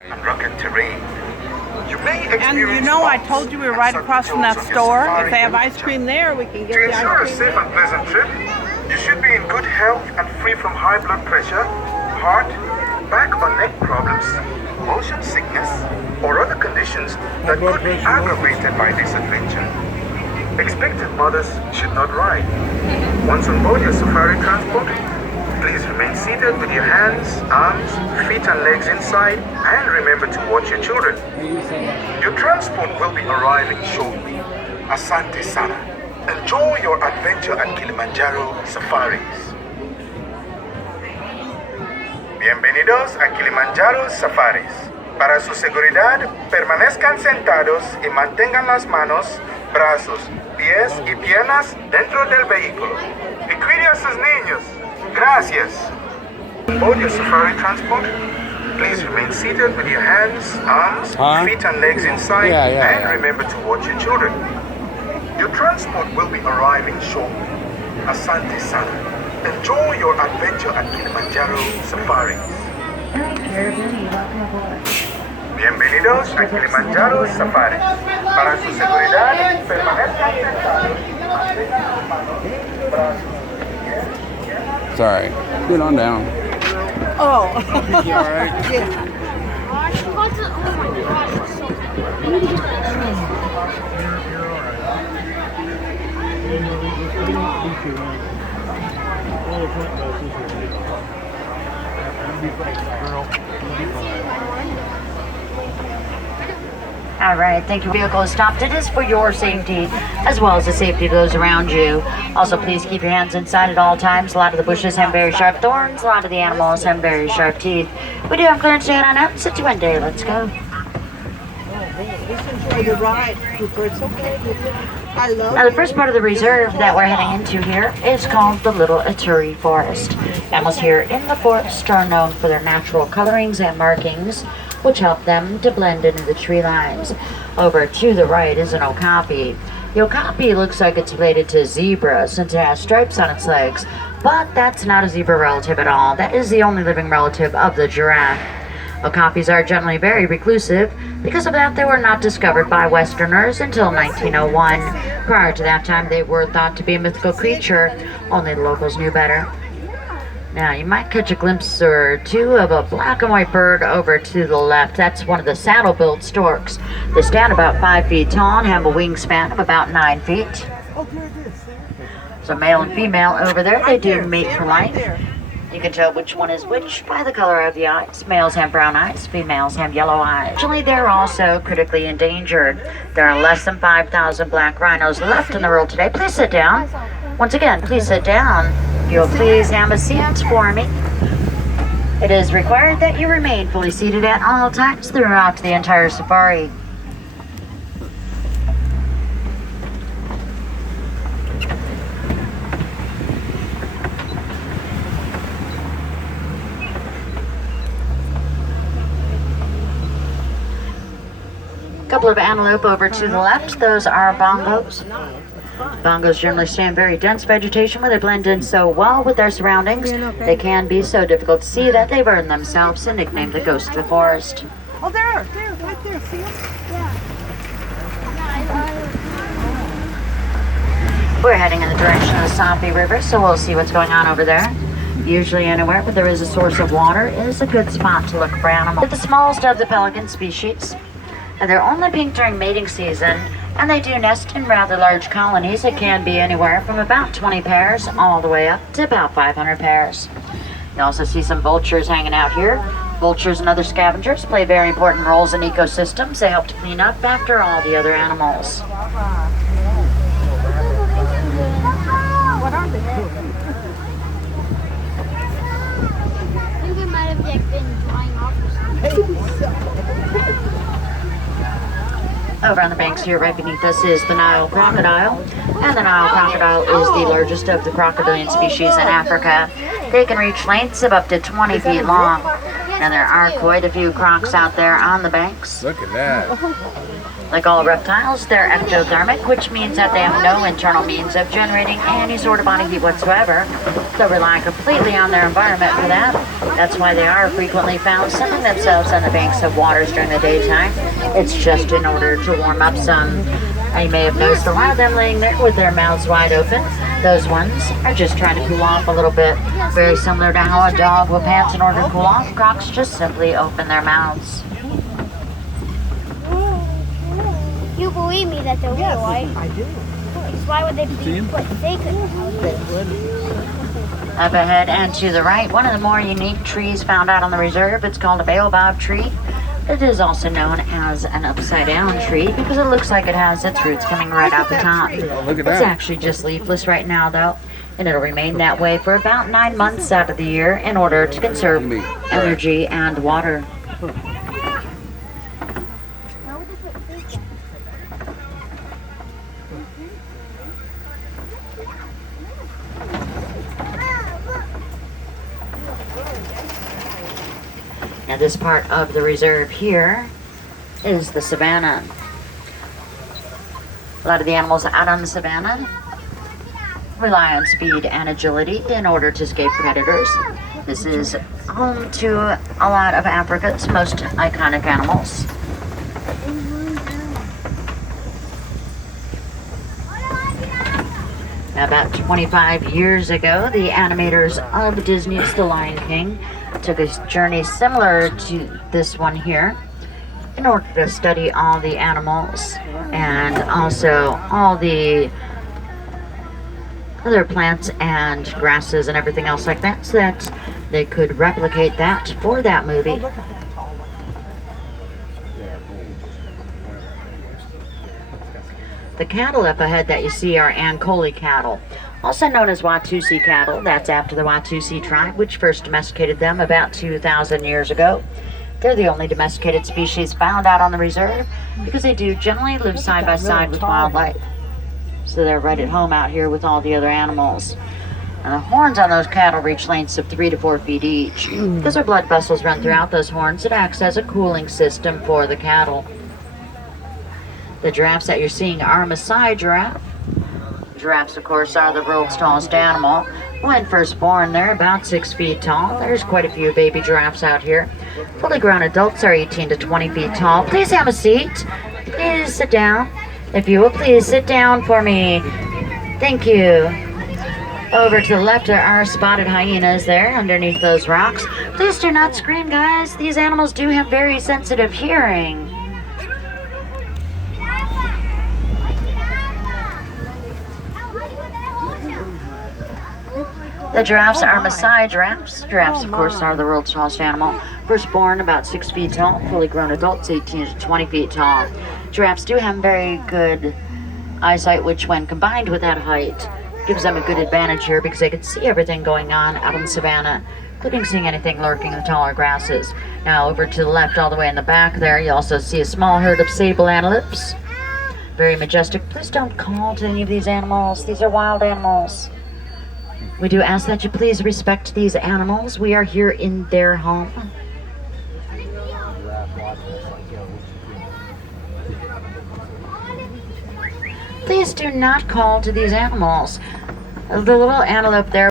and rugged terrain. You may experience And you know, I told you we were right across from that store. If they have ice cream there, we can get To the ice ensure a cream safe there. and pleasant trip, you should be in good health and free from high blood pressure, heart, back or neck problems, motion sickness, or other conditions that could be aggravated by this adventure. Expectant mothers should not ride. Once on board your safari transport, please remain seated with your hands, arms, feet and legs inside, and remember to watch your children. Your transport will be arriving shortly. Asante Sana. Enjoy your adventure at Kilimanjaro Safaris. Bienvenidos a Kilimanjaro Safaris. Para su seguridad, permanezcan sentados y mantengan las manos, brazos, pies y piernas dentro del vehículo. Y cuide a sus niños. Gracias. Board your safari transport. Please remain seated with your hands, arms, feet and legs inside, and remember to watch your children. Your transport will be arriving shortly. Asante Sana. Enjoy your adventure at Kilimanjaro Safaris. Bienvenidos a Kilimanjaro Safaris. Para su seguridad, permanezcan sentados. Sorry. Get on down. Oh. You all right? Yeah. All right, thank you. Vehicle is stopped. It is for your safety, as well as the safety of those around you. Also, please keep your hands inside at all times. A lot of the bushes have very sharp thorns. A lot of the animals have very sharp teeth. We do have clearance to head on out and sit you one day. Let's go. Enjoy the ride, Cooper. It's okay. I love Now, the first part of the reserve that we're heading into here is called the Little Ituri Forest. Animals here in the forest are known for their natural colorings and markings, which help them to blend into the tree lines. Over to the right is an okapi. The okapi looks like it's related to zebra since it has stripes on its legs, but that's not a zebra relative at all. That is the only living relative of the giraffe. Okapis are generally very reclusive. Because of that, they were not discovered by Westerners until 1901. Prior to that time, they were thought to be a mythical creature. Only the locals knew better. Now, you might catch a glimpse or two of a black and white bird over to the left. That's one of the saddle-billed storks. They stand about 5 feet tall and have a wingspan of about 9 feet. So male and female over there, they do mate for life. You can tell which one is which by the color of the eyes. Males have brown eyes, females have yellow eyes. Actually, they're also critically endangered. There are less than 5,000 black rhinos left in the world today. Please sit down. Once again, please sit down. You'll please have a seat for me. It is required that you remain fully seated at all times throughout the entire safari. Couple of antelope over to the left. Those are bongos. Bongos generally stay in very dense vegetation where they blend in so well with their surroundings. They can be so difficult to see that they've earned themselves a nickname, the ghost of the forest. Oh, there, right there, see him? We're heading in the direction of the Safi River, so we'll see what's going on over there. Usually anywhere where there is a source of water is a good spot to look for animals. The smallest of the pelican species. And they're only pink during mating season, and they do nest in rather large colonies. It can be anywhere from about 20 pairs all the way up to about 500 pairs. You also see some vultures hanging out here. Vultures and other scavengers play very important roles in ecosystems. They help to clean up after all the other animals. What are they? I think they might have been drying off or something. Over on the banks here, right beneath us, is the Nile crocodile. And the Nile crocodile is the largest of the crocodilian species in Africa. They can reach lengths of up to 20 feet long. Now, there are quite a few crocs out there on the banks. Look at that. Like all reptiles, they're ectothermic, which means that they have no internal means of generating any sort of body heat whatsoever. They rely completely on their environment for that. That's why they are frequently found sunning themselves on the banks of waters during the daytime. It's just in order to warm up some. You may have noticed a lot of them laying there with their mouths wide open. Those ones are just trying to cool off a little bit. Very similar to how a dog will pant in order to cool off. Crocs just simply open their mouths. You believe me that they're real, right? I do. Because why would they be? But they couldn't. Up ahead and to the right, one of the more unique trees found out on the reserve. It's called a baobab tree. It is also known as an upside-down tree because it looks like it has its roots coming right out the top. Look at It's that. actually just leafless right now, though, and it'll remain that way for about 9 months out of the year in order to conserve energy and water. Now this part of the reserve here is the savannah. A lot of the animals out on the savannah rely on speed and agility in order to escape predators. This is home to a lot of Africa's most iconic animals. Now, about 25 years ago, the animators of Disney's The Lion King took a journey similar to this one here in order to study all the animals and also all the other plants and grasses and everything else like that, so that they could replicate that for that movie. The cattle up ahead that you see are Ankole cattle, also known as Watusi cattle. That's after the Watusi tribe, which first domesticated them about 2,000 years ago. They're the only domesticated species found out on the reserve because they do generally live side by side with wildlife. So they're right at home out here with all the other animals. And the horns on those cattle reach lengths of 3 to 4 feet each. Because their blood vessels run throughout those horns, it acts as a cooling system for the cattle. The giraffes that you're seeing are a Maasai giraffe. Giraffes, of course, are the world's tallest animal. When first born, they're about 6 feet tall. There's quite a few baby giraffes out here. Fully grown adults are 18 to 20 feet tall. Please have a seat. Please sit down. If you will, please sit down for me. Thank you. Over to the left are our spotted hyenas there underneath those rocks. Please do not scream, guys. These animals do have very sensitive hearing. The giraffes are Maasai giraffes. Giraffes, of course, are the world's tallest animal. First born, about 6 feet tall. Fully grown adults, 18 to 20 feet tall. Giraffes do have very good eyesight, which when combined with that height, gives them a good advantage here because they can see everything going on out in the savannah, including seeing anything lurking in the taller grasses. Now over to the left, all the way in the back there, you also see a small herd of sable antelopes. Very majestic. Please don't call to any of these animals. These are wild animals. We do ask that you please respect these animals. We are here in their home. Please do not call to these animals. The little antelope there